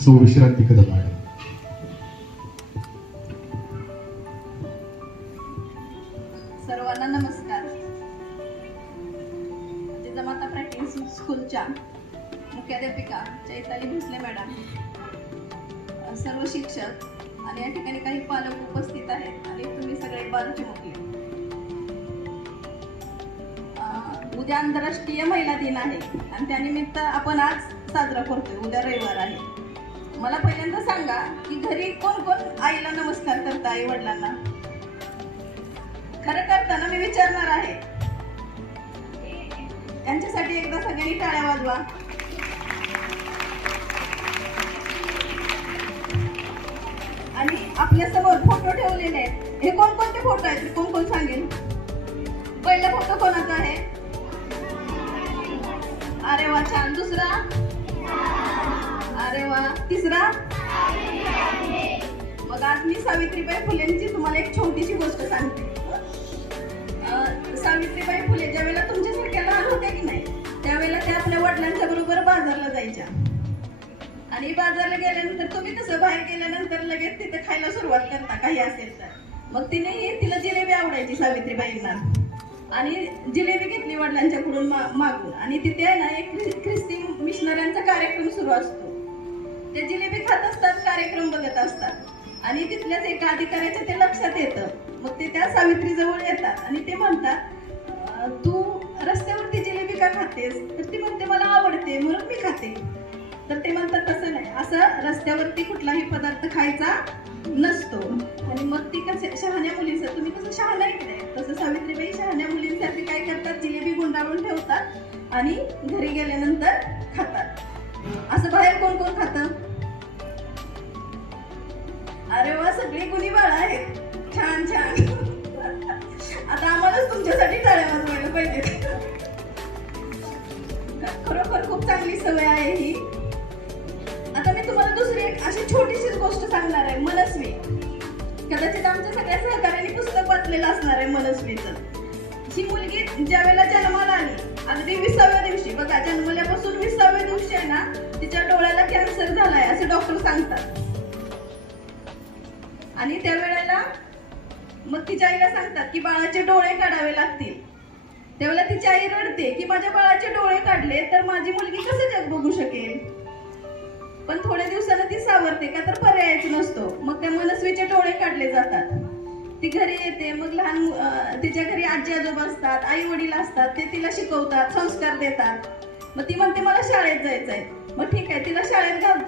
सौ विश्रांती कदम मॅडम. सर्वांना नमस्कार. जिजामाता प्रॅक्टिस स्कूलच्या मुख्याध्यापिका चैताली भोसले मॅडम, सर्व शिक्षक आणि या ठिकाणी काही पालक उपस्थित आहेत आणि तुम्ही सगळे बालची मुली. उद्या आंतरराष्ट्रीय महिला दिन आहे आणि त्यानिमित्त आपण आज साजरा करतोय. उद्या रविवार आहे. मला पहिल्यांदा सांगा की घरी कोण कोण आईला नमस्कार करता, आई वडिलांना? खरं करताना मी विचारणार आहे. त्यांच्यासाठी एकदा सगळ्यांनी टाळ्या वाजवा. आणि आपल्या समोर फोटो ठेवलेले आहेत. हे कोणकोणते फोटो आहेत? कोण कोण सांगेल? पहिला फोटो कोणाचा आहे? अरे वा, छान. दुसरा? अरे वा. तिसरा? मग आज मी सावित्रीबाई फुलेंची तुम्हाला एक छोटीशी गोष्ट सांगते. सावित्रीबाई फुले ज्या वेळेला तुमच्यासारख्या लहान होत्या की नाही, त्यावेळेला त्या आपल्या वडिलांच्या बरोबर बाजारला जायच्या. आणि बाजारला गेल्यानंतर तुम्ही कसं बाहेर गेल्यानंतर लगेच तिथे खायला सुरुवात करता काही असेल तर. मग तिला जिलेबी आवडायची सावित्रीबाईंना आणि जिलेबी घेतली वडिलांच्याकडून मागून. आणि तिथे आहे ना एक ख्रिस्ती मिशनऱ्यांचा कार्यक्रम सुरू असतो. ते जिलेबी खात असतात, कार्यक्रम बघत असतात आणि तिथल्याच एका अधिकाऱ्याच्या ते लक्षात येतं. मग ते त्या सावित्री जवळ येतात आणि ते म्हणतात, तू रस्त्यावरती जिलेबी का खातेस? तर ती म्हणते, मला आवडते म्हणून मी खाते. तर ते म्हणतात, तसं नाही, असं रस्त्यावरती कुठलाही पदार्थ खायचा नसतो. आणि मग ती कसं शहाण्या मुलीचं, तुम्ही कसं शहाणा ऐकलंय तसं सावित्रीबाई शहाण्या मुलींसाठी काय करतात, जिलेबी गुंडाळून ठेवतात आणि घरी गेल्यानंतर खातात. असं बाहेर कोण कोण खातं? अरे वा, सगळी गुणी बाळ आहेत. छान छान. आता आम्हालाच तुमच्यासाठी टाळ्या वाजवायला पाहिजे. खरोखर खूप चांगली सवय आहे ही. आता मी तुम्हाला दुसरी एक अशी छोटीशीच गोष्ट सांगणार आहे. मनस्वी. कदाचित आमच्या सगळ्या सहकार्याने पुस्तक वाचलेलं असणार आहे मनस्वीचं. ही मुलगी ज्या वेळेला जन्माला आली, अगदी 20व्या दिवशी, बघा, जन्मल्यापासून 20व्या दिवशी आहे ना, तिच्या डोळ्याला कॅन्सर झालाय असे डॉक्टर सांगतात. आणि त्यावेळेला मग तिच्या आईला सांगतात की बाळाचे डोळे काढावे लागतील. त्यावेळेला तिची आई रडते की माझ्या बाळाचे डोळे काढले तर माझी मुलगी कसं जग बघू शकेल. पण थोड्या दिवसानं ती सावरते, का तर पर्यायच नसतो. मग त्या मनस्वीचे डोळे काढले जातात. ती घरी येते. मग तिच्या घरी आजी आजोबा असतात, आई वडील असतात. ते तिला शिकवतात, संस्कार देतात. मग ती म्हणते, मला शाळेत जायचंय. मग ठीक आहे, तिला शाळेत घालतात.